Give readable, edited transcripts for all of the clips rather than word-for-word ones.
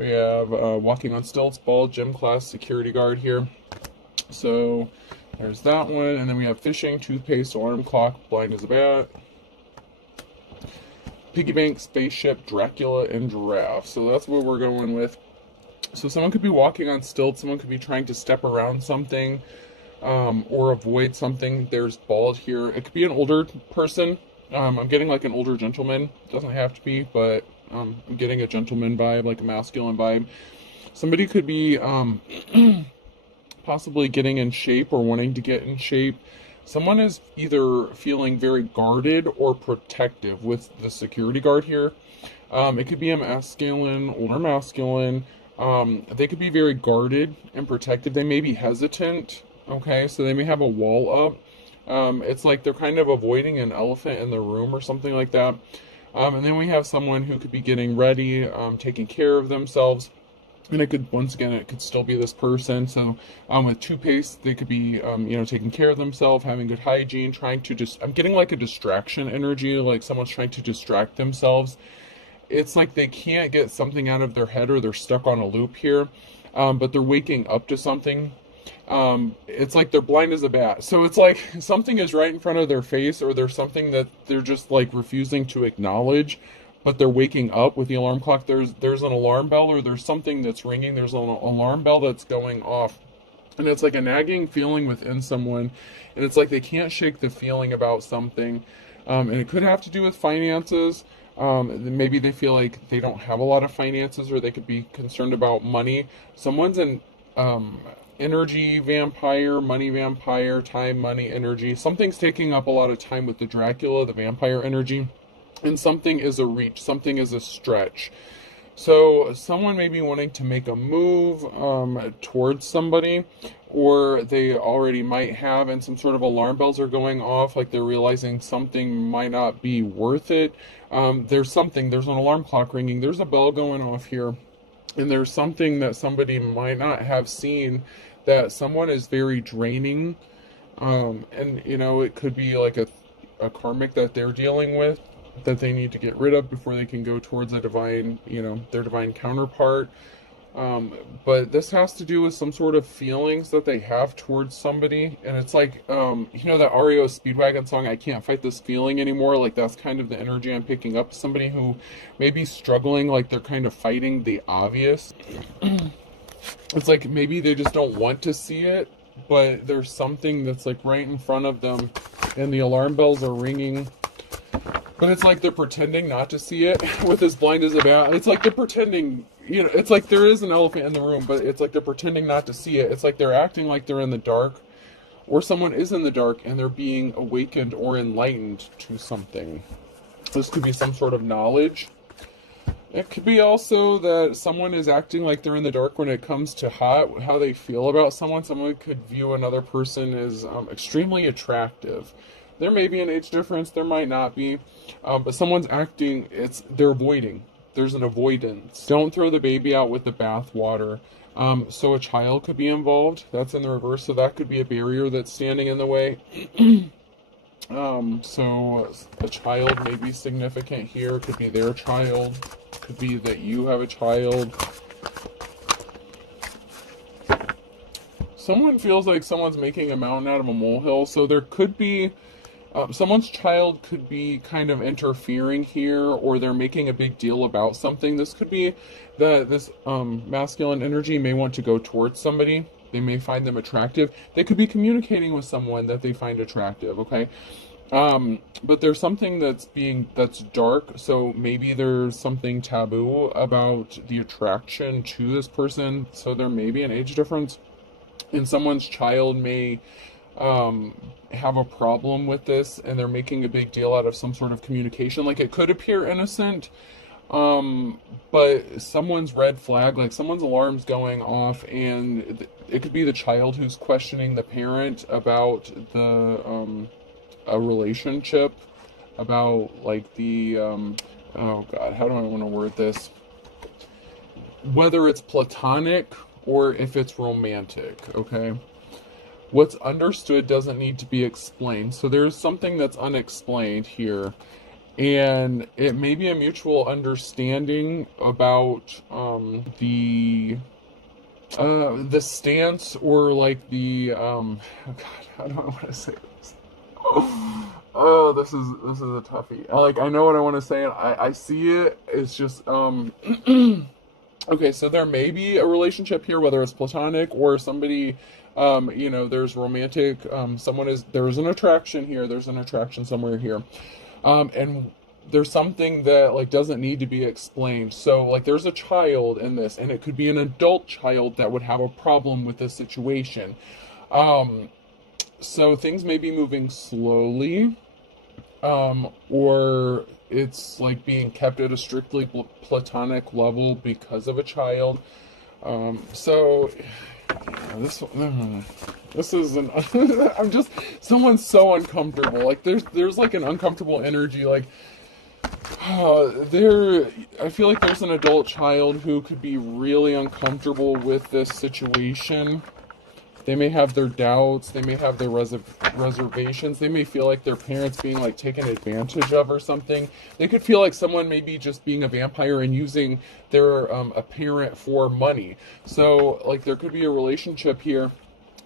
We have walking on stilts, ball, gym class, security guard here. So there's that one. And then we have fishing, toothpaste, alarm clock, blind as a bat, piggy bank, spaceship, Dracula, and giraffe. So that's what we're going with. So someone could be walking on stilts, someone could be trying to step around something, or avoid something. There's bald here. It could be an older person. I'm getting like an older gentleman. Doesn't have to be, but I'm getting a gentleman vibe, like a masculine vibe. Somebody could be possibly getting in shape or wanting to get in shape. Someone is either feeling very guarded or protective with the security guard here. It could be a masculine, older masculine. They could be very guarded and protective. They may be hesitant. Okay, so they may have a wall up. It's like they're kind of avoiding an elephant in the room or something like that. And then we have someone who could be getting ready, taking care of themselves. And it could, once again, it could still be this person. So with toothpaste, they could be, taking care of themselves, having good hygiene, trying to I'm getting like a distraction energy, like someone's trying to distract themselves. It's like they can't get something out of their head or they're stuck on a loop here, but they're waking up to something. It's like they're blind as a bat. So it's like something is right in front of their face, or there's something that they're just like refusing to acknowledge, but they're waking up with the alarm clock. There's an alarm bell, or there's something that's ringing. There's an alarm bell that's going off. And it's like a nagging feeling within someone. And it's like they can't shake the feeling about something. And it could have to do with finances. Maybe they feel like they don't have a lot of finances, or they could be concerned about money. Someone's an energy vampire, money vampire, time, money, energy. Something's taking up a lot of time with the Dracula, the vampire energy. And something is a reach, something is a stretch. So someone may be wanting to make a move towards somebody, or they already might have, and some sort of alarm bells are going off, like they're realizing something might not be worth it. There's an alarm clock ringing, there's a bell going off here, and there's something that somebody might not have seen, that someone is very draining, and it could be like a karmic that they're dealing with, that they need to get rid of before they can go towards a divine, their divine counterpart. But this has to do with some sort of feelings that they have towards somebody. And it's like, that REO Speedwagon song, I Can't Fight This Feeling Anymore. Like, that's kind of the energy I'm picking up. Somebody who may be struggling, like they're kind of fighting the obvious. It's like maybe they just don't want to see it, but there's something that's like right in front of them, and the alarm bells are ringing. But it's like they're pretending not to see it with as blind as a bat. It's like they're pretending, it's like there is an elephant in the room, but it's like they're pretending not to see it. It's like they're acting like they're in the dark, or someone is in the dark and they're being awakened or enlightened to something. This could be some sort of knowledge. It could be also that someone is acting like they're in the dark when it comes to how they feel about someone. Someone could view another person as extremely attractive. There may be an age difference, there might not be, but someone's acting, they're avoiding. There's an avoidance. Don't throw the baby out with the bathwater. So a child could be involved. That's in the reverse, so that could be a barrier that's standing in the way. So a child may be significant here. Could be their child. Could be that you have a child. Someone feels like someone's making a mountain out of a molehill, so there could be someone's child could be kind of interfering here, or they're making a big deal about something. This could be that this masculine energy may want to go towards somebody. They may find them attractive. They could be communicating with someone that they find attractive, okay? But there's something that's dark, so maybe there's something taboo about the attraction to this person, so there may be an age difference. And someone's child may have a problem with this, and they're making a big deal out of some sort of communication. Like, it could appear innocent, but someone's red flag, like someone's alarm's going off, and it could be the child who's questioning the parent about a relationship, about like the oh god, how do I want to word this? Whether it's platonic or if it's romantic, okay? What's understood doesn't need to be explained. So there's something that's unexplained here. And it may be a mutual understanding about the stance, or like the oh God, I don't know what to say this. Oh, this is a toughie. Like, I know what I want to say, and I see it. It's just okay, so there may be a relationship here, whether it's platonic or somebody, there's romantic. There's an attraction here. There's an attraction somewhere here, and there's something that like doesn't need to be explained. So like, there's a child in this, and it could be an adult child that would have a problem with this situation. Um, so things may be moving slowly, or it's like being kept at a strictly platonic level because of a child. So this is an I'm just, someone's so uncomfortable. Like, there's like an uncomfortable energy. Like, there, I feel like there's an adult child who could be really uncomfortable with this situation. They may have their doubts. They may have their reservations. They may feel like their parents being like taken advantage of or something. They could feel like someone may be just being a vampire and using their a parent for money. So like, there could be a relationship here,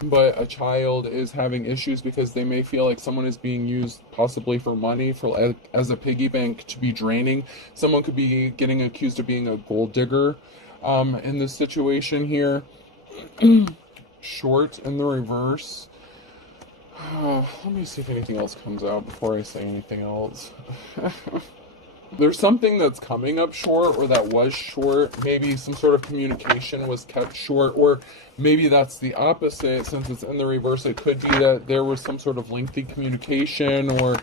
but a child is having issues because they may feel like someone is being used possibly for money, for as a piggy bank to be draining. Someone could be getting accused of being a gold digger in this situation here. Short in the reverse. Let me see if anything else comes out before I say anything else. There's something that's coming up short, or that was short. Maybe some sort of communication was kept short, or maybe that's the opposite. Since it's in the reverse, it could be that there was some sort of lengthy communication, or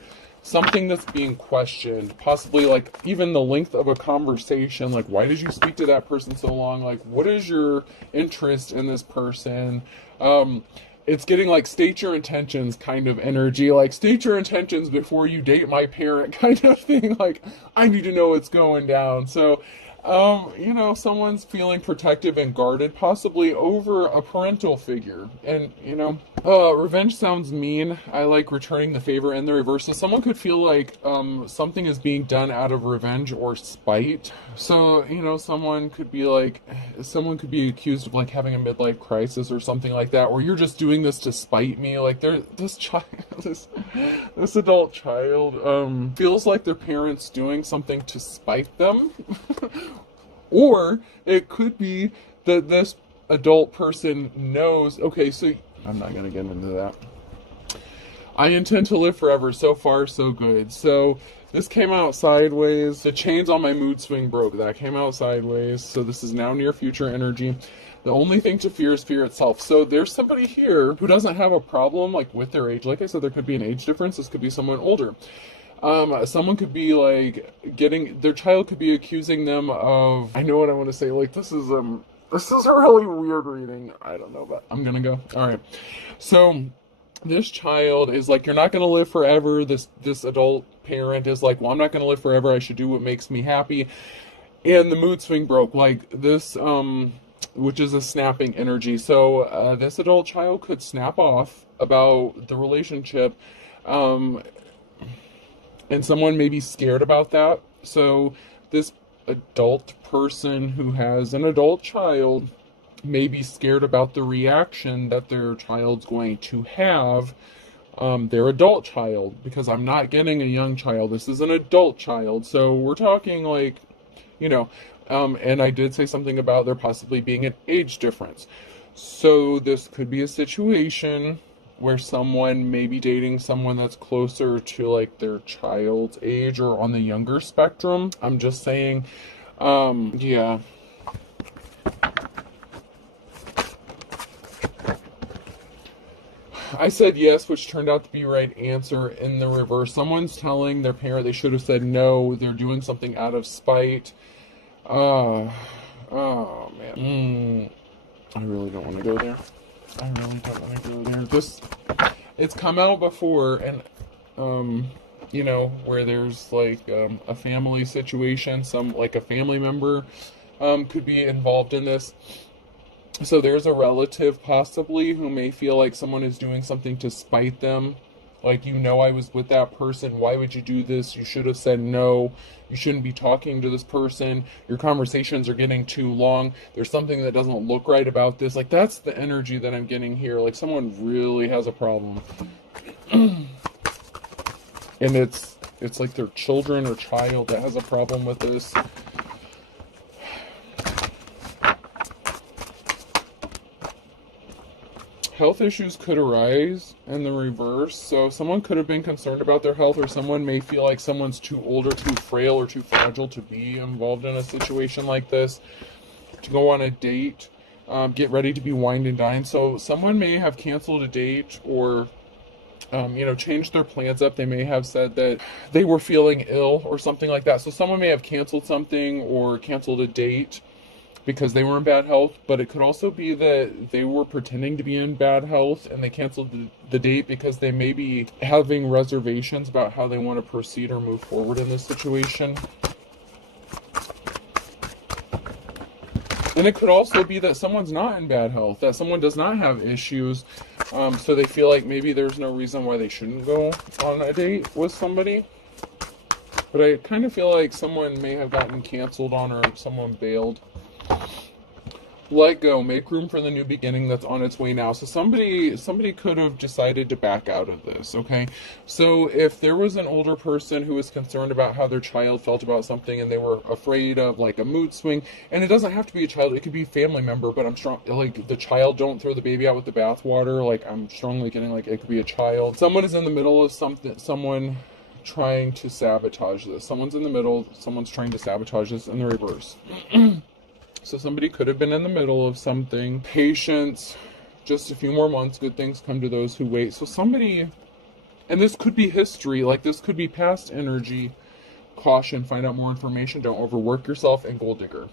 something that's being questioned. Possibly like even the length of a conversation. Like, why did you speak to that person so long? Like, what is your interest in this person? It's getting like, state your intentions kind of energy, like state your intentions before you date my parent kind of thing. Like, I need to know what's going down. So, someone's feeling protective and guarded, possibly over a parental figure. And, revenge sounds mean. I like returning the favor in the reverse. So someone could feel like something is being done out of revenge or spite. So, someone could be accused of like having a midlife crisis or something like that, or you're just doing this to spite me. Like, this adult child feels like their parents doing something to spite them. Or it could be that this adult person knows, okay, so I'm not going to get into that. I intend to live forever. So far, so good. So this came out sideways. The chains on my mood swing broke. That came out sideways. So this is now near future energy. The only thing to fear is fear itself. So there's somebody here who doesn't have a problem like with their age. Like I said, there could be an age difference. This could be someone older. Someone could be like their child could be accusing them of, I know what I want to say. Like, this is a really weird reading. I don't know, but I'm gonna go. All right. So this child is like, you're not gonna live forever. This adult parent is like, well, I'm not gonna live forever. I should do what makes me happy. And the mood swing broke. Like this, which is a snapping energy. So this adult child could snap off about the relationship. And someone may be scared about that. So this adult person who has an adult child may be scared about the reaction that their child's going to have, their adult child, because I'm not getting a young child. This is an adult child. So we're talking like, and I did say something about there possibly being an age difference. So this could be a situation where someone may be dating someone that's closer to like their child's age or on the younger spectrum. I'm just saying, yeah. I said yes, which turned out to be right answer in the reverse. Someone's telling their parent they should have said no. They're doing something out of spite. Oh man. I really don't want to go there. It's come out before, and where there's like a family situation, like a family member could be involved in this. So there's a relative possibly who may feel like someone is doing something to spite them, Like, you know, I was with that person. Why would you do this? You should have said no. You shouldn't be talking to this person. Your conversations are getting too long. There's something that doesn't look right about this. Like, that's the energy that I'm getting here. Like, someone really has a problem. And it's like their children or child that has a problem with this. Health issues could arise in the reverse. So someone could have been concerned about their health, or someone may feel like someone's too old or too frail or too fragile to be involved in a situation like this, to go on a date, get ready to be wined and dined. So someone may have canceled a date, or changed their plans up. They may have said that they were feeling ill or something like that. So someone may have canceled something or canceled a date because they were in bad health, but it could also be that they were pretending to be in bad health and they canceled the date because they may be having reservations about how they want to proceed or move forward in this situation. And it could also be that someone's not in bad health, that someone does not have issues, so they feel like maybe there's no reason why they shouldn't go on a date with somebody. But I kind of feel like someone may have gotten canceled on, or someone bailed. Let go, make room for the new beginning that's on its way now. So somebody could have decided to back out of this, okay? So if there was an older person who was concerned about how their child felt about something, and they were afraid of like a mood swing, and it doesn't have to be a child, it could be a family member, but I'm strong, like the child, don't throw the baby out with the bathwater. Like, I'm strongly getting like it could be a child. Someone is in the middle of something, someone trying to sabotage this. Someone's in the middle, someone's trying to sabotage this in the reverse. So somebody could have been in the middle of something. Patience, just a few more months, good things come to those who wait. So somebody, and this could be history, like this could be past energy. Caution, find out more information, don't overwork yourself, and gold digger.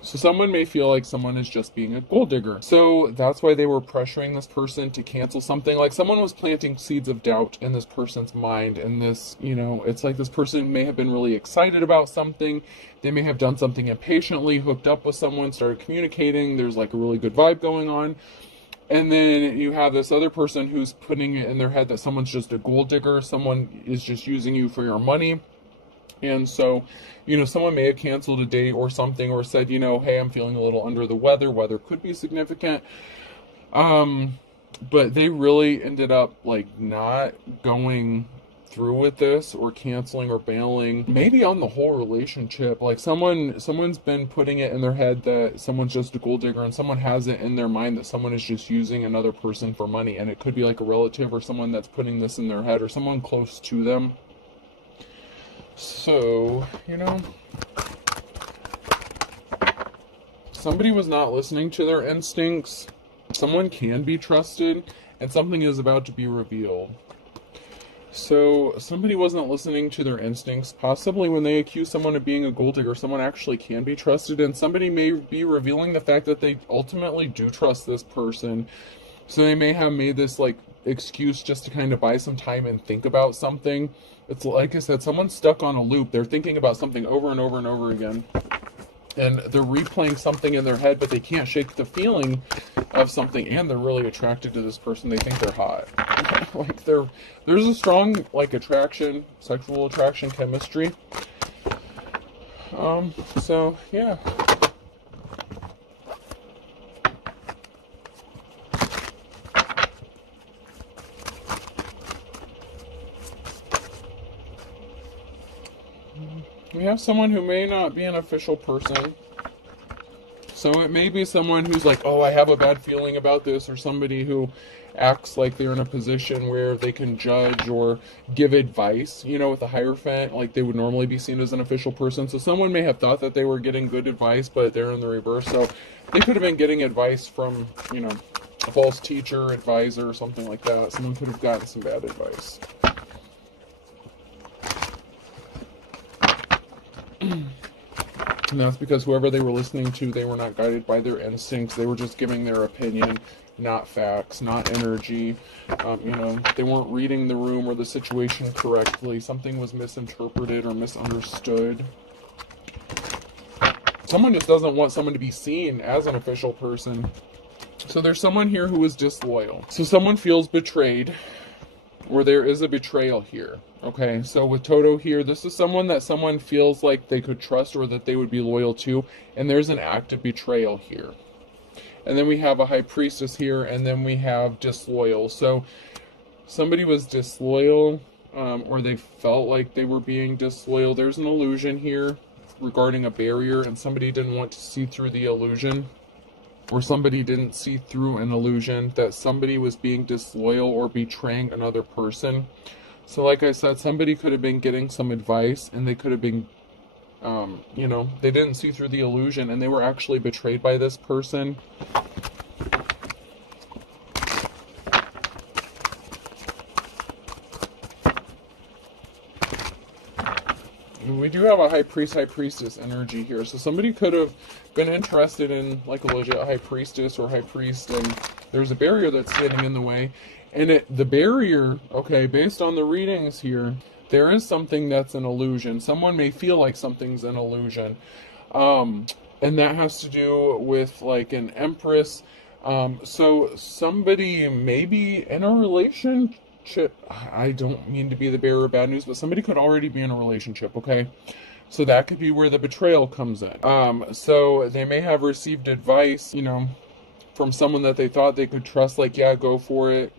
So someone may feel like someone is just being a gold digger. So that's why they were pressuring this person to cancel something. Like, someone was planting seeds of doubt in this person's mind. And this, it's like this person may have been really excited about something. They may have done something impatiently, hooked up with someone, started communicating. There's like a really good vibe going on. And then you have this other person who's putting it in their head that someone's just a gold digger. Someone is just using you for your money. And so, someone may have canceled a date or something, or said, hey, I'm feeling a little under the weather. Weather could be significant. But they really ended up like not going through with this, or canceling or bailing, maybe on the whole relationship. Like, someone's been putting it in their head that someone's just a gold digger, and someone has it in their mind that someone is just using another person for money. And it could be like a relative, or someone that's putting this in their head, or someone close to them. So, somebody was not listening to their instincts. Someone can be trusted, and something is about to be revealed. So somebody wasn't listening to their instincts. Possibly when they accuse someone of being a gold digger, someone actually can be trusted, and somebody may be revealing the fact that they ultimately do trust this person. So they may have made this like excuse just to kind of buy some time and think about something. It's like I said, someone's stuck on a loop. They're thinking about something over and over and over again. And they're replaying something in their head, but they can't shake the feeling of something, and they're really attracted to this person. They think they're hot. Like, there's a strong like attraction, sexual attraction, chemistry. So yeah. We have someone who may not be an official person. So it may be someone who's like, oh, I have a bad feeling about this, or somebody who acts like they're in a position where they can judge or give advice, with a Hierophant, like they would normally be seen as an official person. So someone may have thought that they were getting good advice, but they're in the reverse. So they could have been getting advice from, a false teacher, advisor, or something like that. Someone could have gotten some bad advice. And that's because whoever they were listening to, they were not guided by their instincts. They were just giving their opinion, not facts, not energy. They weren't reading the room or the situation correctly. Something was misinterpreted or misunderstood. Someone just doesn't want someone to be seen as an official person. So there's someone here who is disloyal. So someone feels betrayed. or there is a betrayal here. Okay, so with Toto here, this is someone that someone feels like they could trust or that they would be loyal to, and there's an act of betrayal here. And then we have a high priestess here, and then we have disloyal. So somebody was disloyal, or they felt like they were being disloyal. There's an illusion here regarding a barrier, and somebody didn't want to see through the illusion, or somebody didn't see through an illusion that somebody was being disloyal or betraying another person. So like I said, somebody could have been getting some advice, and they could have been, they didn't see through the illusion, and they were actually betrayed by this person. We do have a high priest, high priestess energy here. So somebody could have been interested in like a legit high priestess or high priest, and there's a barrier that's standing in the way. And the barrier, okay, based on the readings here, there is something that's an illusion. Someone may feel like something's an illusion. And that has to do with like an empress. So somebody may be in a relationship. I don't mean to be the bearer of bad news, but somebody could already be in a relationship, okay? So that could be where the betrayal comes in. So they may have received advice, from someone that they thought they could trust, like, yeah, go for it,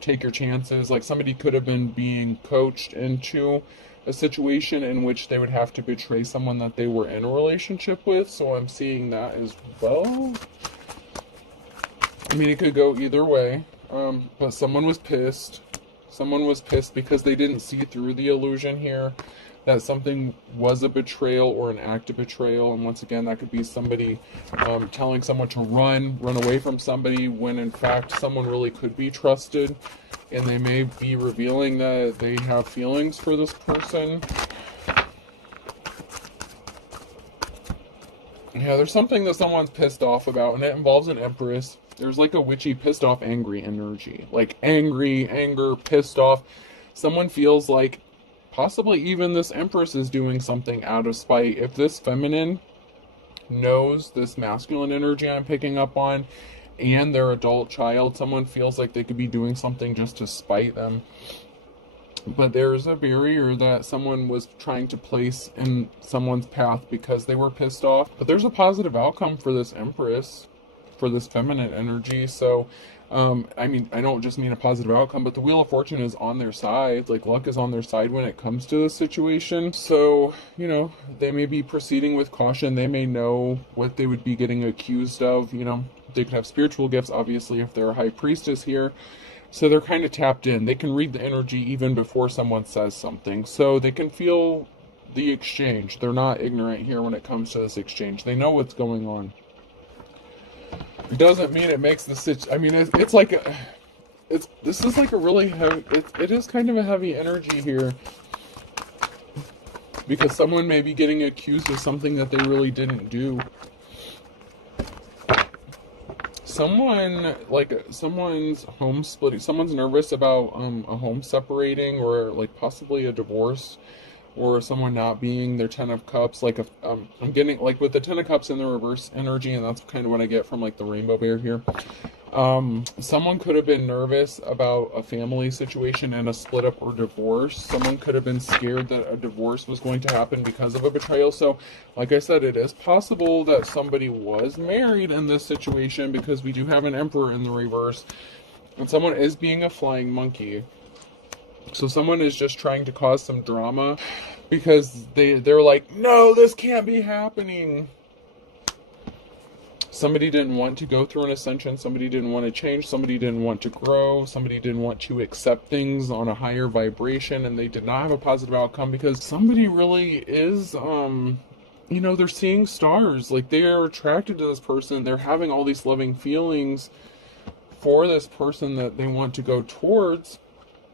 take your chances. Like somebody could have been being coached into a situation in which they would have to betray someone that they were in a relationship with. So I'm seeing that as well. I mean, it could go either way. But someone was pissed. Someone was pissed because they didn't see through the illusion here that something was a betrayal or an act of betrayal. And once again, that could be somebody telling someone to run away from somebody when in fact someone really could be trusted. And they may be revealing that they have feelings for this person. Yeah, there's something that someone's pissed off about, and it involves an empress. There's like a witchy, pissed off, angry energy. Like angry, anger, pissed off. Someone feels like possibly even this empress is doing something out of spite. If this feminine knows this masculine energy I'm picking up on, and their adult child, someone feels like they could be doing something just to spite them. But there's a barrier that someone was trying to place in someone's path because they were pissed off. But there's a positive outcome for this empress, for this feminine energy. So, I don't just mean a positive outcome, but the Wheel of Fortune is on their side. Like, luck is on their side when it comes to this situation. So, they may be proceeding with caution. They may know what they would be getting accused of. They could have spiritual gifts, obviously, if they're a high priestess here. So they're kind of tapped in. They can read the energy even before someone says something. So they can feel the exchange. They're not ignorant here when it comes to this exchange. They know what's going on. It doesn't mean it makes the this is like a really heavy, it is kind of a heavy energy here. Because someone may be getting accused of something that they really didn't do. Someone's home splitting, someone's nervous about a home separating, or like possibly a divorce, or someone not being their 10 of cups. Like I'm getting like with the 10 of cups in the reverse energy, and that's kind of what I get from like the rainbow bear here. Someone could have been nervous about a family situation and a split up or divorce. Someone could have been scared that a divorce was going to happen because of a betrayal. So, like I said, it is possible that somebody was married in this situation, because we do have an emperor in the reverse, and someone is being a flying monkey. So someone is just trying to cause some drama because they're like, no, this can't be happening. Somebody didn't want to go through an ascension. Somebody didn't want to change. Somebody didn't want to grow. Somebody didn't want to accept things on a higher vibration, and they did not have a positive outcome because somebody really is, they're seeing stars. Like, they are attracted to this person. They're having all these loving feelings for this person that they want to go towards.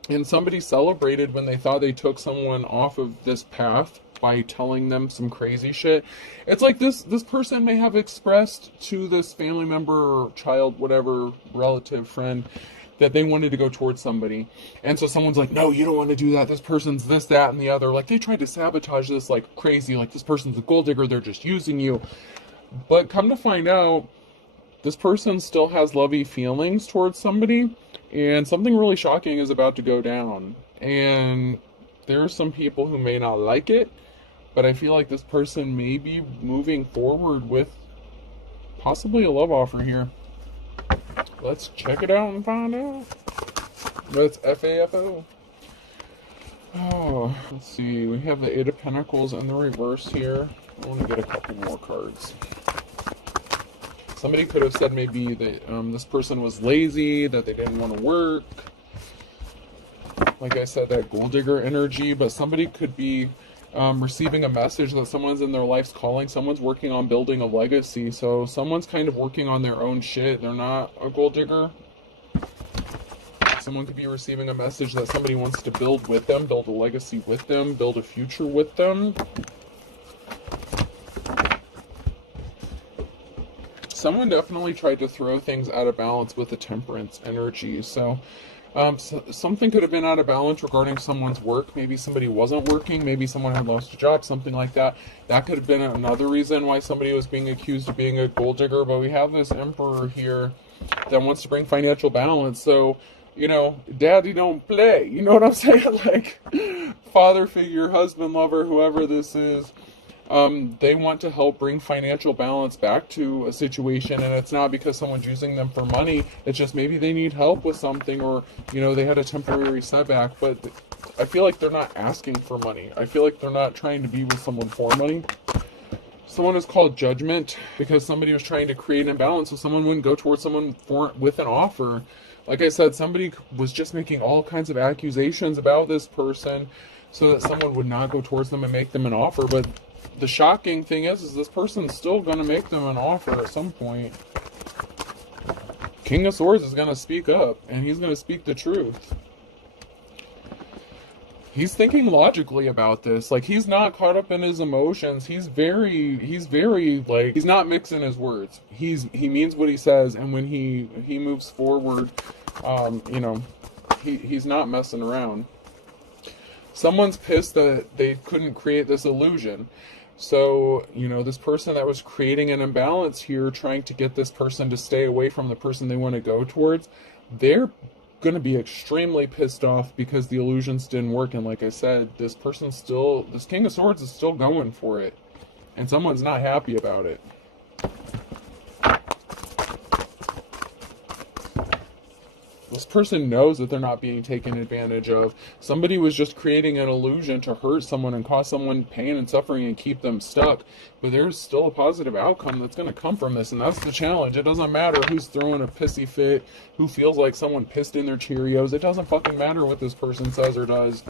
And somebody celebrated when they thought they took someone off of this path by telling them some crazy shit. It's like this person may have expressed to this family member or child, whatever, relative, friend, that they wanted to go towards somebody. And so someone's like, no, you don't want to do that. This person's this, that, and the other. Like, they tried to sabotage this like crazy. Like, this person's a gold digger. They're just using you. But come to find out, this person still has lovey feelings towards somebody, And something really shocking is about to go down. And there are some people who may not like it, but I feel like this person may be moving forward with possibly a love offer here. Let's check it out and find out. That's FAFO. Oh, let's see. We have the Eight of Pentacles in the reverse here. I want to get a couple more cards. Somebody could have said maybe that this person was lazy, that they didn't want to work. Like I said, that gold digger energy. But somebody could be receiving a message that someone's in their life's calling. Someone's working on building a legacy. So someone's kind of working on their own shit. They're not a gold digger. Someone could be receiving a message that somebody wants to build with them, build a legacy with them, build a future with them. Someone definitely tried to throw things out of balance with the temperance energy. So something could have been out of balance regarding someone's work. Maybe somebody wasn't working. Maybe someone had lost a job, something like that. That could have been another reason why somebody was being accused of being a gold digger. But we have this emperor here that wants to bring financial balance. So, you know, daddy don't play. You know what I'm saying? Like, father figure, husband, lover, whoever this is. They want to help bring financial balance back to a situation, and it's not because someone's using them for money. It's just maybe they need help with something, or, you know, they had a temporary setback. But I feel like they're not asking for money. I feel like they're not trying to be with someone for money. Someone is called Judgment because somebody was trying to create an imbalance, so someone wouldn't go towards someone with an offer. Like I said, somebody was just making all kinds of accusations about this person so that someone would not go towards them and make them an offer. But the shocking thing is this person's still going to make them an offer at some point. King of Swords is going to speak up, and he's going to speak the truth. He's thinking logically about this. Like, he's not caught up in his emotions. He's very, like, he's not mixing his words. He means what he says, and when he moves forward, you know, he's not messing around. Someone's pissed that they couldn't create this illusion. So, you know, this person that was creating an imbalance here, trying to get this person to stay away from the person they want to go towards, they're going to be extremely pissed off because the illusions didn't work. And like I said, this King of Swords is still going for it, and someone's not happy about it. This person knows that they're not being taken advantage of. Somebody was just creating an illusion to hurt someone and cause someone pain and suffering and keep them stuck. But there's still a positive outcome that's going to come from this, and that's the challenge. It doesn't matter who's throwing a pissy fit, who feels like someone pissed in their Cheerios. It doesn't fucking matter what this person says or does.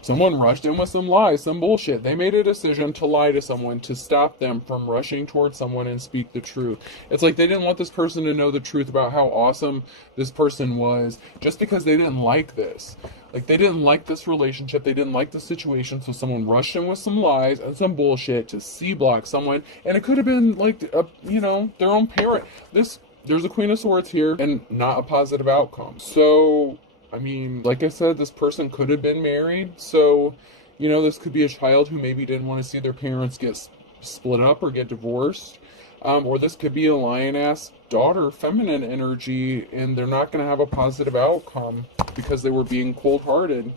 Someone rushed in with some lies, some bullshit. They made a decision to lie to someone to stop them from rushing towards someone and speak the truth. It's like they didn't want this person to know the truth about how awesome this person was just because they didn't like this. Like, they didn't like this relationship. They didn't like the situation. So someone rushed in with some lies and some bullshit to C-block someone. And it could have been like, you know, their own parent. There's a Queen of Swords here and not a positive outcome. So, I mean, like I said, this person could have been married. So, you know, this could be a child who maybe didn't want to see their parents get split up or get divorced. Or this could be a lion-ass daughter, feminine energy, and they're not going to have a positive outcome because they were being cold-hearted.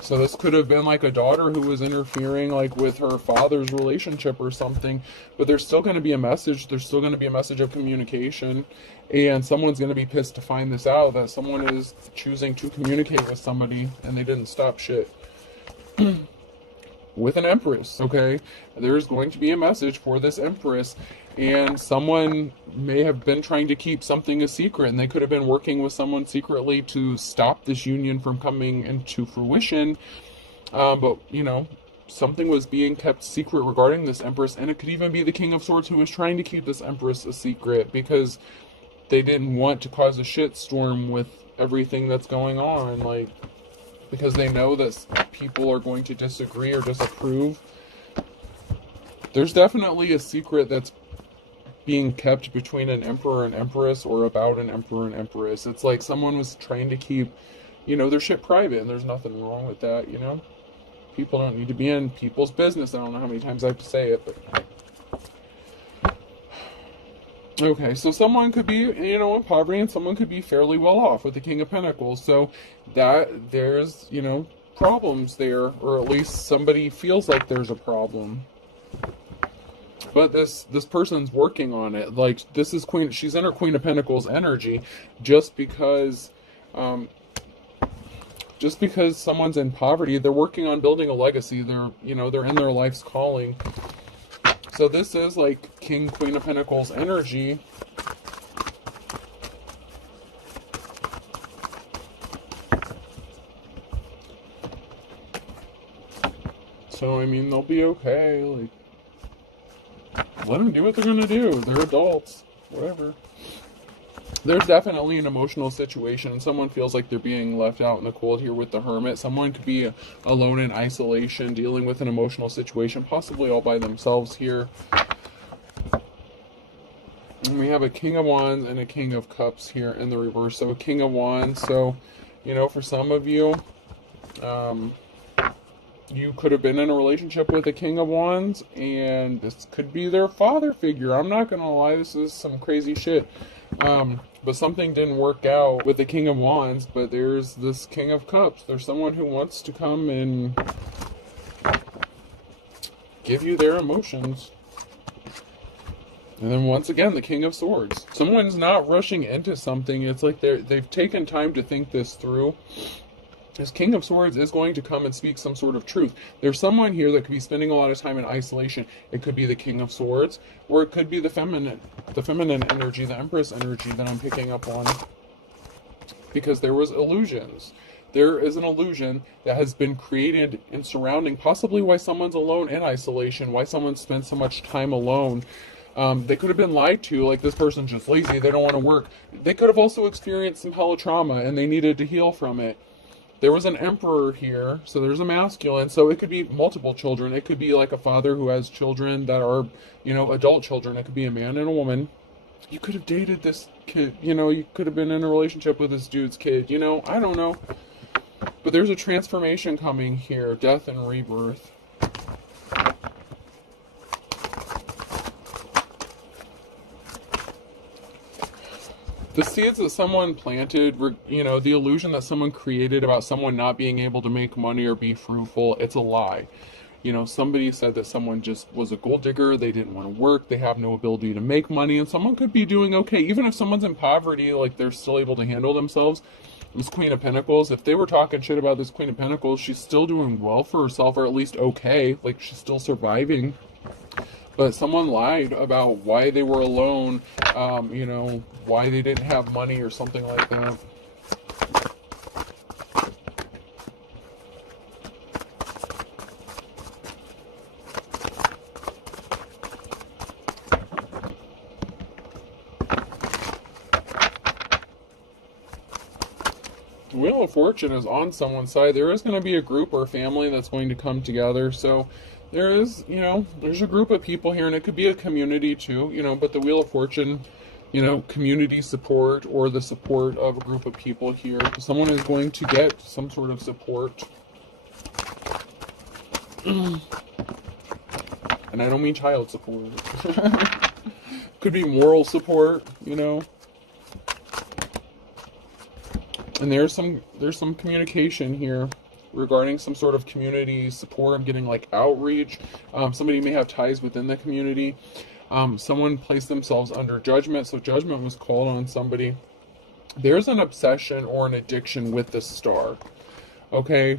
So this could have been like a daughter who was interfering like with her father's relationship or something, but there's still going to be a message. There's still going to be a message of communication, and someone's going to be pissed to find this out, that someone is choosing to communicate with somebody and they didn't stop shit. With an Empress, okay? There's going to be a message for this Empress, and someone may have been trying to keep something a secret, and they could have been working with someone secretly to stop this union from coming into fruition. But, you know, something was being kept secret regarding this Empress, and it could even be the King of Swords who was trying to keep this Empress a secret because they didn't want to cause a shitstorm with everything that's going on, like, because they know that people are going to disagree or disapprove. There's definitely a secret that's being kept between an emperor and empress, or about an emperor and empress. It's like someone was trying to keep, you know, their shit private, and there's nothing wrong with that, you know? People don't need to be in people's business. I don't know how many times I have to say it, but Okay, so someone could be, in poverty, and someone could be fairly well off with the King of Pentacles. So that there's, problems there, or at least somebody feels like there's a problem. But this person's working on it. Like, this is she's in her Queen of Pentacles energy, just because um, just because someone's in poverty, they're working on building a legacy. They're in their life's calling. So this is like Queen of Pentacles energy. So, I mean, they'll be okay. Like, let them do what they're going to do. They're adults. Whatever. There's definitely an emotional situation. Someone feels like they're being left out in the cold here with the Hermit. Someone could be alone in isolation, dealing with an emotional situation, possibly all by themselves here. And we have a King of Wands and a King of Cups here in the reverse. So a King of Wands. So, for some of you, you could have been in a relationship with a King of Wands, and this could be their father figure. I'm not going to lie, this is some crazy shit. But something didn't work out with the King of Wands, but there's this King of Cups. There's someone who wants to come and give you their emotions. And then once again, the King of Swords. Someone's not rushing into something. It's like they've taken time to think this through. This King of Swords is going to come and speak some sort of truth. There's someone here that could be spending a lot of time in isolation. It could be the King of Swords, or it could be the feminine energy, the Empress energy that I'm picking up on. Because there was illusions. There is an illusion that has been created in surrounding possibly why someone's alone in isolation, why someone spends so much time alone. They could have been lied to, like this person's just lazy, they don't want to work. They could have also experienced some hella trauma and they needed to heal from it. There was an Emperor here, so there's a masculine, so it could be multiple children. It could be like a father who has children that are, adult children. It could be a man and a woman. You could have dated this kid, you could have been in a relationship with this dude's kid, I don't know. But there's a transformation coming here, death and rebirth. The seeds that someone planted, the illusion that someone created about someone not being able to make money or be fruitful, it's a lie. Somebody said that someone just was a gold digger, they didn't want to work, they have no ability to make money, and someone could be doing okay. Even if someone's in poverty, like they're still able to handle themselves. This Queen of Pentacles, if they were talking shit about this Queen of Pentacles, she's still doing well for herself, or at least okay, like she's still surviving. But someone lied about why they were alone, why they didn't have money or something like that. Wheel of Fortune is on someone's side. There is going to be a group or a family that's going to come together. So there is, there's a group of people here, and it could be a community too, but the Wheel of Fortune, community support or the support of a group of people here. Someone is going to get some sort of support. And I don't mean child support. Could be moral support, And there's some communication here regarding some sort of community support. I'm getting like outreach. Somebody may have ties within the community. Someone placed themselves under judgment, so judgment was called on somebody. There's an obsession or an addiction with the star. Okay.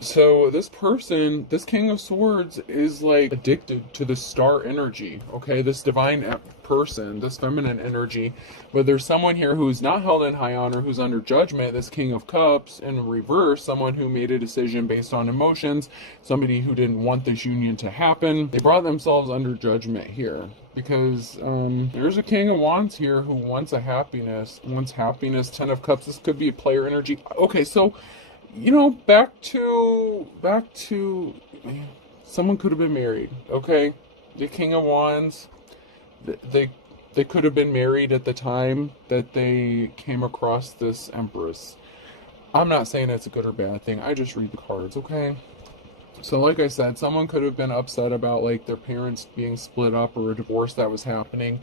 So this person, this King of Swords, is like addicted to the star energy, okay? This divine person, this feminine energy. But there's someone here who's not held in high honor, who's under judgment, this King of Cups. In reverse, someone who made a decision based on emotions, somebody who didn't want this union to happen. They brought themselves under judgment here. Because there's a King of Wands here who wants happiness. Ten of Cups, this could be player energy. Okay, so back to someone could have been married, okay? The King of Wands, they could have been married at the time that they came across this Empress. I'm not saying it's a good or bad thing. I just read the cards, okay? So like I said, someone could have been upset about like their parents being split up or a divorce that was happening.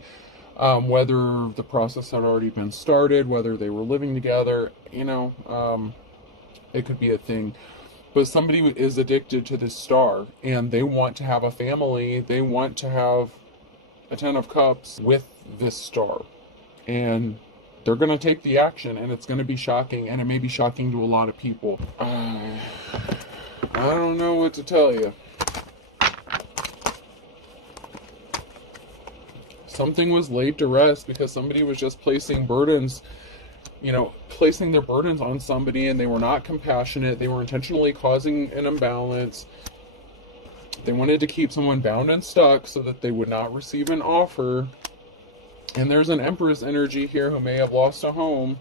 whether the process had already been started, whether they were living together, it could be a thing. But somebody is addicted to this star, and they want to have a family. They want to have a 10 of cups with this star. And they're going to take the action, and it's going to be shocking, and it may be shocking to a lot of people. I don't know what to tell you. Something was laid to rest because somebody was just placing their burdens on somebody, and they were not compassionate. They were intentionally causing an imbalance. They wanted to keep someone bound and stuck so that they would not receive an offer. And there's an Empress energy here who may have lost a home,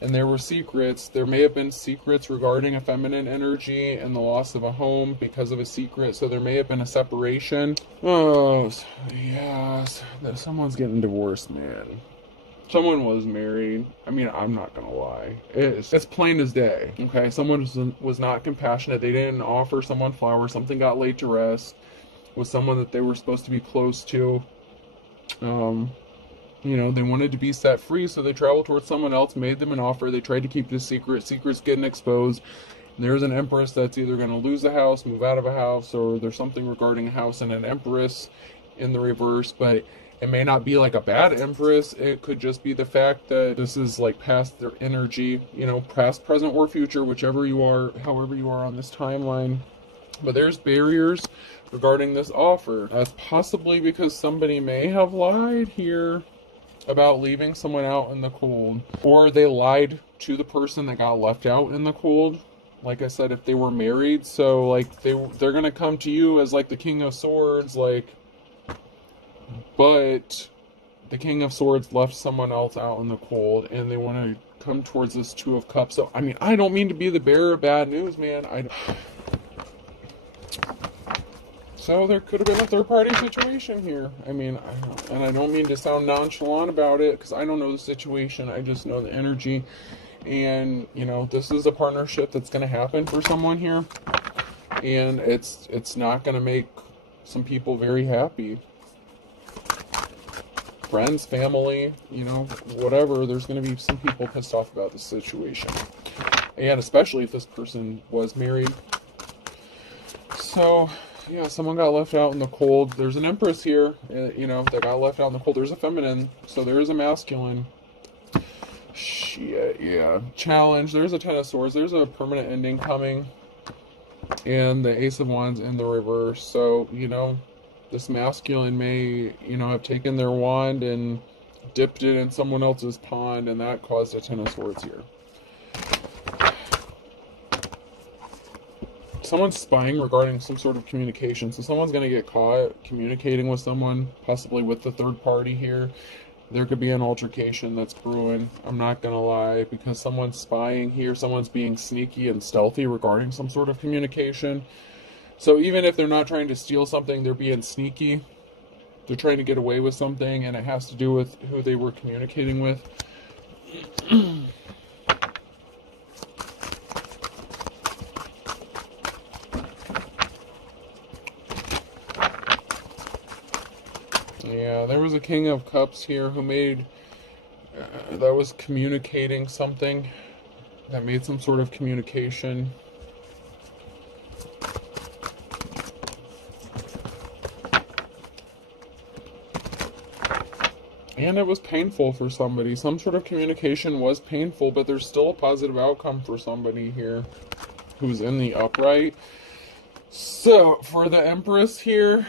and there were secrets. There may have been secrets regarding a feminine energy and the loss of a home because of a secret. So there may have been a separation. Oh, yes. Someone's getting divorced, man. Someone was married. I mean, I'm not gonna lie. It's plain as day. Okay, someone was not compassionate. They didn't offer someone flowers. Something got laid to rest with someone that they were supposed to be close to. They wanted to be set free, so they traveled towards someone else, made them an offer. They tried to keep this secret. Secret's getting exposed. And there's an Empress that's either going to lose a house, move out of a house, or there's something regarding a house and an Empress in the reverse. But it may not be like a bad Empress. It could just be the fact that this is like past their energy, past, present, or future, whichever you are, however you are on this timeline. But there's barriers regarding this offer. That's possibly because somebody may have lied here about leaving someone out in the cold, or they lied to the person that got left out in the cold. Like I said, if they were married, so like they're gonna come to you as like the King of Swords, but the King of Swords left someone else out in the cold, and they want to come towards this Two of Cups. So I mean, I don't mean to be the bearer of bad news, man. So there could have been a third-party situation here. I mean, I don't mean to sound nonchalant about it, because I don't know the situation. I just know the energy. And, this is a partnership that's going to happen for someone here. And it's not going to make some people very happy. Friends, family, whatever. There's going to be some people pissed off about this situation. And especially if this person was married. So yeah, someone got left out in the cold. There's an Empress here, that got left out in the cold. There's a feminine, so there is a masculine. Shit, yeah. Challenge. There's a Ten of Swords. There's a permanent ending coming. And the Ace of Wands in the reverse. So, this masculine may, have taken their wand and dipped it in someone else's pond, and that caused a Ten of Swords here. Someone's spying regarding some sort of communication. So someone's going to get caught communicating with someone, possibly with the third party here. There could be an altercation that's brewing. I'm not going to lie, because someone's spying here. Someone's being sneaky and stealthy regarding some sort of communication. So even if they're not trying to steal something, they're being sneaky. They're trying to get away with something, and it has to do with who they were communicating with. Yeah, there was a King of Cups here who made, that was communicating something, that made some sort of communication. And it was painful for somebody. Some sort of communication was painful, but there's still a positive outcome for somebody here who's in the upright. So, for the Empress here,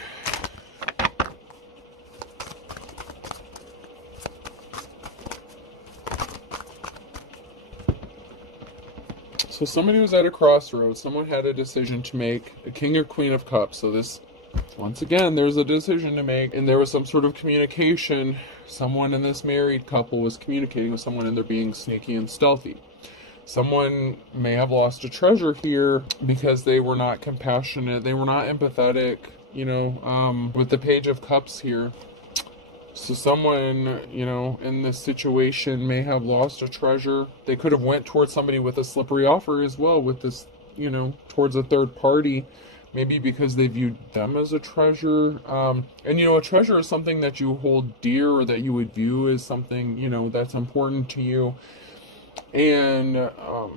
so somebody was at a crossroads. Someone had a decision to make, a King or Queen of Cups. So this, once again, there's a decision to make, and there was some sort of communication. Someone in this married couple was communicating with someone, and they're being sneaky and stealthy. Someone may have lost a treasure here because they were not compassionate. They were not empathetic, with the Page of Cups here. So someone, in this situation may have lost a treasure. They could have went towards somebody with a slippery offer as well, with this, towards a third party, maybe because they viewed them as a treasure. And a treasure is something that you hold dear, or that you would view as something, that's important to you. And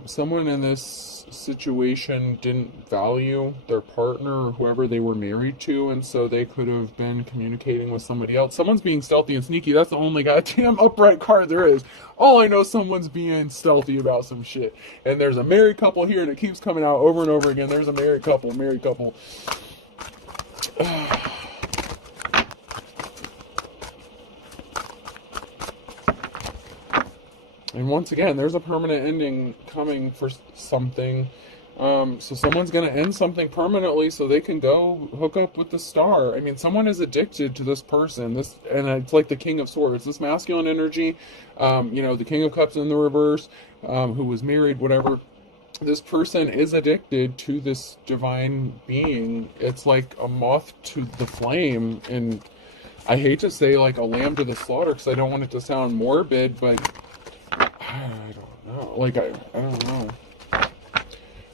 someone in this situation didn't value their partner or whoever they were married to, and so they could have been communicating with somebody else. Someone's being stealthy and sneaky. That's the only goddamn upright card there is. All I know, someone's being stealthy about some shit. And there's a married couple here, and it keeps coming out over and over again. There's a married couple, married couple. And once again, there's a permanent ending coming for something. So someone's going to end something permanently so they can go hook up with the star. I mean, someone is addicted to this person. And it's like the King of Swords. This masculine energy, the King of Cups in the reverse, who was married, whatever. This person is addicted to this divine being. It's like a moth to the flame. And I hate to say like a lamb to the slaughter, because I don't want it to sound morbid, but I don't know. Like, I don't know.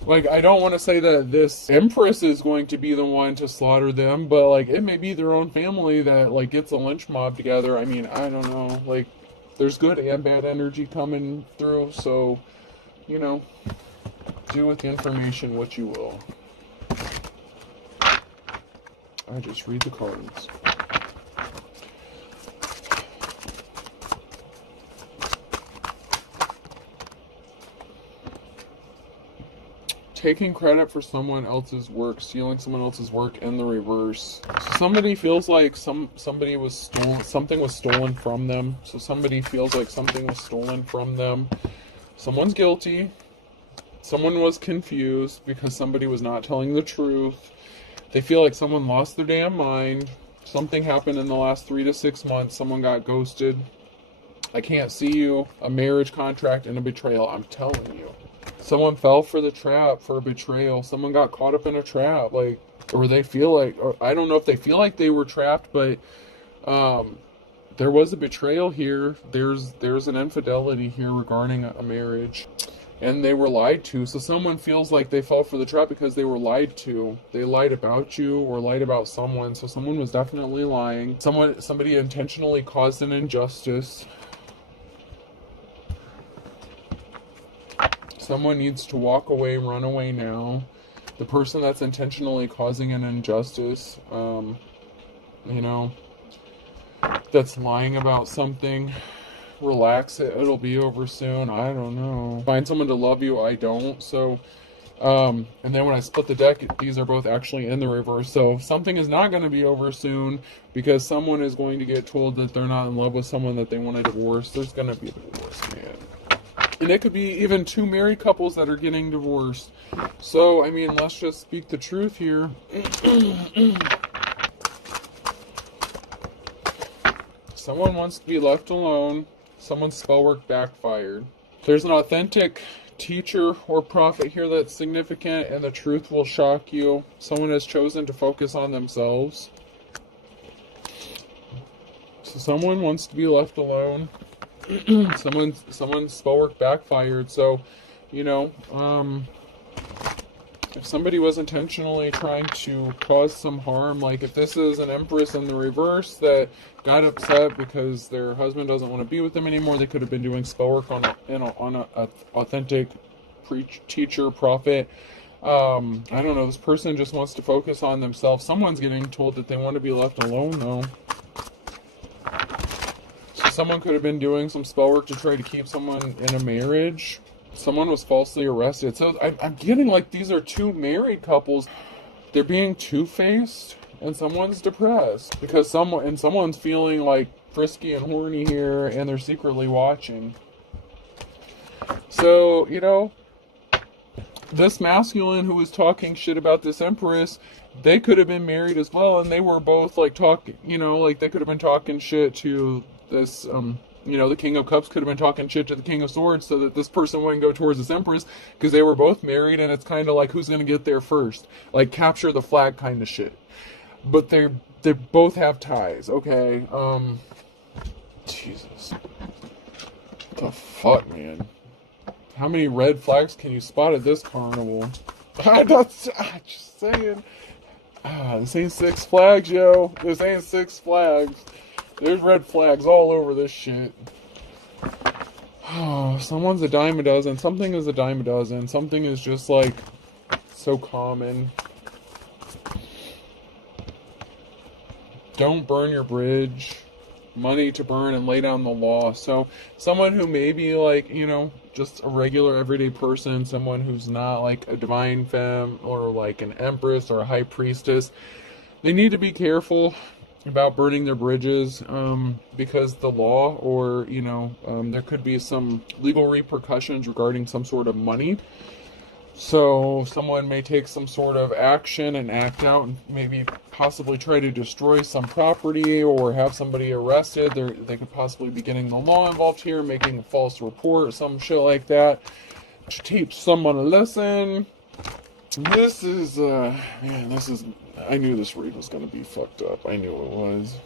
Like, I don't want to say that this Empress is going to be the one to slaughter them, but, like, it may be their own family that, like, gets a lynch mob together. I mean, I don't know. Like, there's good and bad energy coming through, so, do with the information what you will. I just read the cards. Taking credit for someone else's work, stealing someone else's work in the reverse. So somebody feels like something was stolen from them. So somebody feels like something was stolen from them. Someone's guilty. Someone was confused because somebody was not telling the truth. They feel like someone lost their damn mind. Something happened in the last 3 to 6 months. Someone got ghosted. I can't see you. A marriage contract and a betrayal. I'm telling you. Someone fell for the trap, for a betrayal. Someone got caught up in a trap, or they feel like, or I don't know if they feel like they were trapped, but there was a betrayal here. There's an infidelity here regarding a marriage, and they were lied to. So someone feels like they fell for the trap because they were lied to. They lied about you or lied about someone. So someone was definitely lying. Somebody intentionally caused an injustice. Someone needs to walk away, run away now. The person that's intentionally causing an injustice, that's lying about something, relax it. It'll be over soon. I don't know. Find someone to love you. I don't. So, and then when I split the deck, these are both actually in the reverse. So something is not going to be over soon because someone is going to get told that they're not in love with someone that they want to divorce. There's going to be a divorce, man. And it could be even 2 married couples that are getting divorced. So, I mean, let's just speak the truth here. Someone wants to be left alone. Someone's spell work backfired. There's an authentic teacher or prophet here that's significant, and the truth will shock you. Someone has chosen to focus on themselves. So someone wants to be left alone. Someone's spell work backfired. So, if somebody was intentionally trying to cause some harm, like if this is an Empress in the reverse that got upset because their husband doesn't want to be with them anymore, they could have been doing spell work on a authentic teacher, prophet. I don't know. This person just wants to focus on themselves. Someone's getting told that they want to be left alone, though. Someone could have been doing some spell work to try to keep someone in a marriage. Someone was falsely arrested. So I'm getting like these are 2 married couples. They're being two-faced, and someone's depressed because someone's feeling like frisky and horny here, and they're secretly watching. So, this masculine who was talking shit about this Empress, they could have been married as well, and they were both like talking, they could have been talking shit to this, the King of Cups could have been talking shit to the King of Swords so that this person wouldn't go towards this Empress because they were both married, and it's kind of like who's going to get there first, like capture the flag kind of shit. But they both have ties, okay? Jesus. What the fuck, man? How many red flags can you spot at this carnival? I'm just saying. This ain't Six Flags, yo. This ain't Six Flags. There's red flags all over this shit. Oh, someone's a dime a dozen. Something is a dime a dozen. Something is just like so common. Don't burn your bridge. Money to burn and lay down the law. So someone who may be like, just a regular everyday person, someone who's not like a divine femme or like an empress or a high priestess, they need to be careful about burning their bridges, because the law or, there could be some legal repercussions regarding some sort of money. So someone may take some sort of action and act out and maybe possibly try to destroy some property or have somebody arrested. They could possibly be getting the law involved here, making a false report, some shit like that, to teach someone a lesson. This is, I knew this read was going to be fucked up. I knew it was.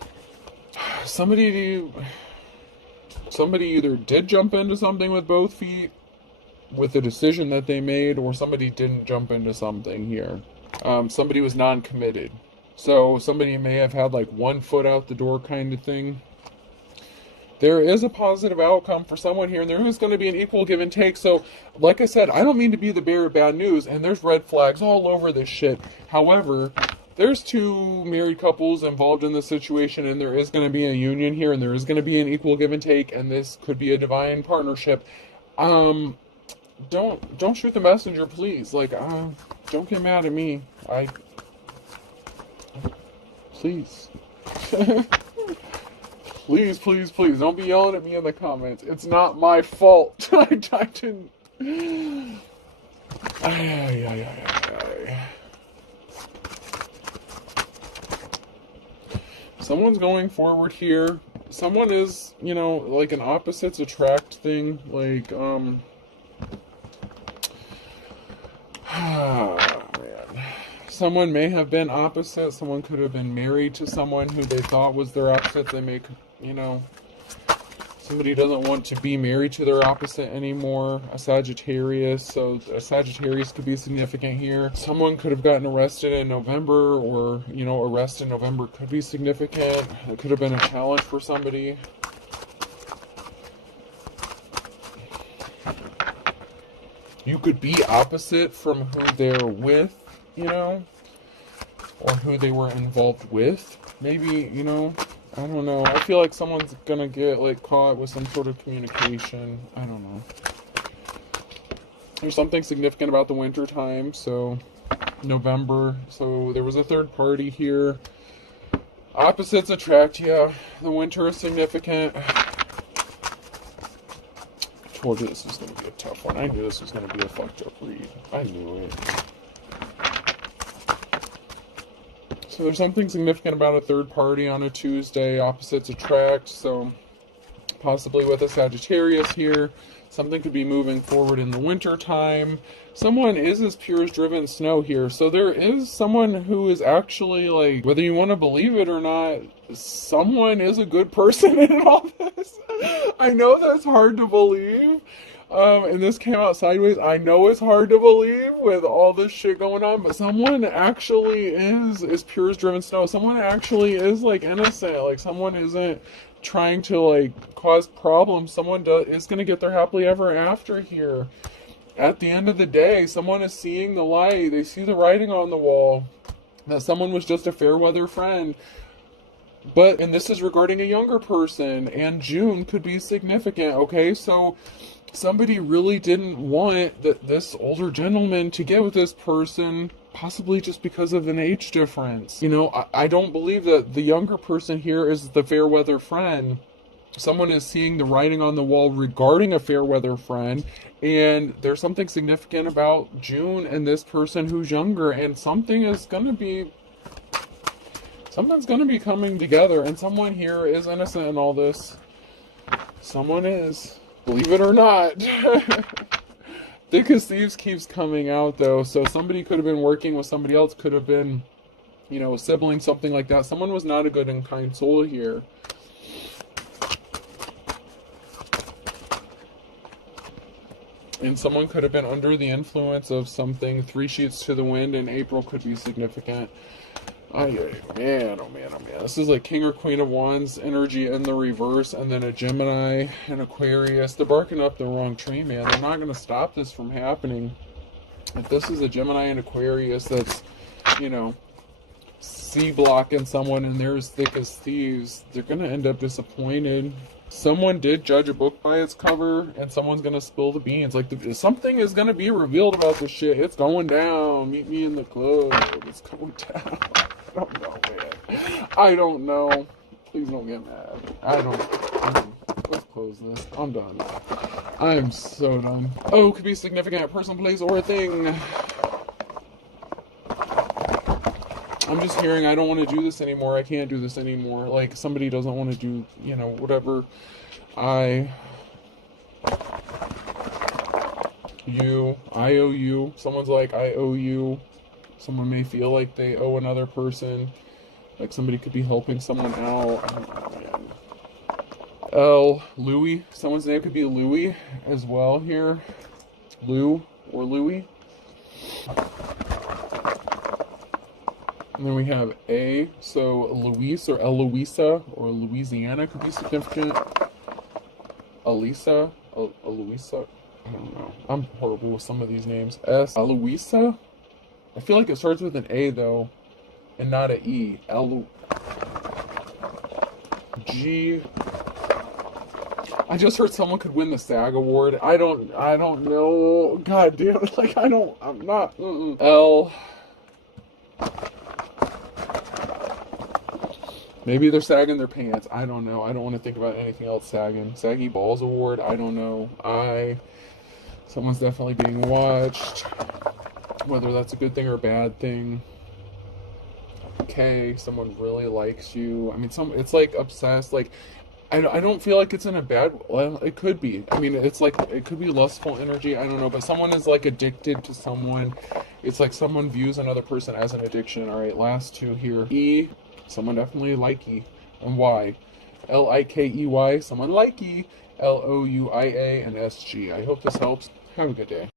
Somebody either did jump into something with both feet, with the decision that they made, or somebody didn't jump into something here. Somebody was non-committed. So somebody may have had like one foot out the door kind of thing. There is a positive outcome for someone here, and there is going to be an equal give and take. So, like I said, I don't mean to be the bearer of bad news, and there's red flags all over this shit. However, there's two married couples involved in this situation, and there is going to be a union here, and there is going to be an equal give and take, and this could be a divine partnership. Don't shoot the messenger, please. Like, don't get mad at me. Please. Please, please, please, don't be yelling at me in the comments. It's not my fault. I didn't. Someone's going forward here. Someone is, like an opposites attract thing. Like, man. Someone may have been opposite. Someone could have been married to someone who they thought was their opposite. They may, somebody doesn't want to be married to their opposite anymore. A Sagittarius. So a Sagittarius could be significant here. Someone could have gotten arrested in November, or, arrest in November could be significant. It could have been a challenge for somebody. You could be opposite from who they're with, or who they were involved with. Maybe, I don't know. I feel like someone's gonna get, like, caught with some sort of communication. I don't know. There's something significant about the winter time, so November. So there was a third party here. Opposites attract, yeah. The winter is significant. I told you this was going to be a tough one. I knew this was going to be a fucked up read. I knew it. So there's something significant about a third party on a Tuesday. Opposites attract. So possibly with a Sagittarius here. Something could be moving forward in the winter time. Someone is as pure as driven snow here. So there is someone who is actually, like, whether you want to believe it or not, someone is a good person in all this. I know that's hard to believe. And this came out sideways. I know it's hard to believe with all this shit going on, but someone actually is pure as driven snow. Someone actually is, like, innocent. Like, someone isn't trying to, like, cause problems. Someone is going to get their happily ever after here. At the end of the day, someone is seeing the light. They see the writing on the wall that someone was just a fair weather friend. And this is regarding a younger person, and June could be significant, okay? So somebody really didn't want this older gentleman to get with this person, possibly just because of an age difference. I don't believe that the younger person here is the fair weather friend. Someone is seeing the writing on the wall regarding a fair weather friend, and there's something significant about June and this person who's younger, and something's going to be coming together, and someone here is innocent in all this. Someone is. Believe it or not. Thick as Thieves keeps coming out, though. So somebody could have been working with somebody else, could have been, a sibling, something like that. Someone was not a good and kind soul here. And someone could have been under the influence of something. 3 sheets to the wind in April could be significant. Man, oh man, oh man. This is like King or Queen of Wands energy in the reverse, and then a Gemini and Aquarius. They're barking up the wrong tree, man. They're not going to stop this from happening. If this is a Gemini and Aquarius that's, you know, C blocking someone and they're as thick as thieves, they're going to end up disappointed. Someone did judge a book by its cover, and someone's going to spill the beans. Like, something is going to be revealed about this shit. It's going down. Meet me in the club. It's going down. I don't know, man. I don't know. Please don't get mad. I don't. Let's close this. I'm done. I'm so done. Oh, could be significant person, place, or a thing. I'm just hearing I don't want to do this anymore. I can't do this anymore. Like, somebody doesn't want to do, you know, whatever. I owe you. Someone's like, I owe you. Someone may feel like they owe another person. Like somebody could be helping someone out. Oh, man. Louis. Someone's name could be Louis as well here. Lou or Louis. And then we have A, so Luis or Eloisa or Louisiana could be significant. Elisa, Eloisa, I don't know. I'm horrible with some of these names. S, Eloisa? I feel like it starts with an A though, and not an E. G. I just heard someone could win the SAG award. I don't know. God damn it, like I'm not. L. Maybe they're sagging their pants. I don't know. I don't want to think about anything else sagging. Saggy Balls Award. I don't know. Someone's definitely being watched. Whether that's a good thing or a bad thing. Okay, someone really likes you. I mean, it's like obsessed. Like, I don't feel like it's in a bad. Well, it could be. I mean, it's like it could be lustful energy. I don't know, but someone is like addicted to someone. It's like someone views another person as an addiction. All right, last two here. E. Someone definitely likey. And Y. Likey. Someone likey. Louia and SG. I hope this helps. Have a good day.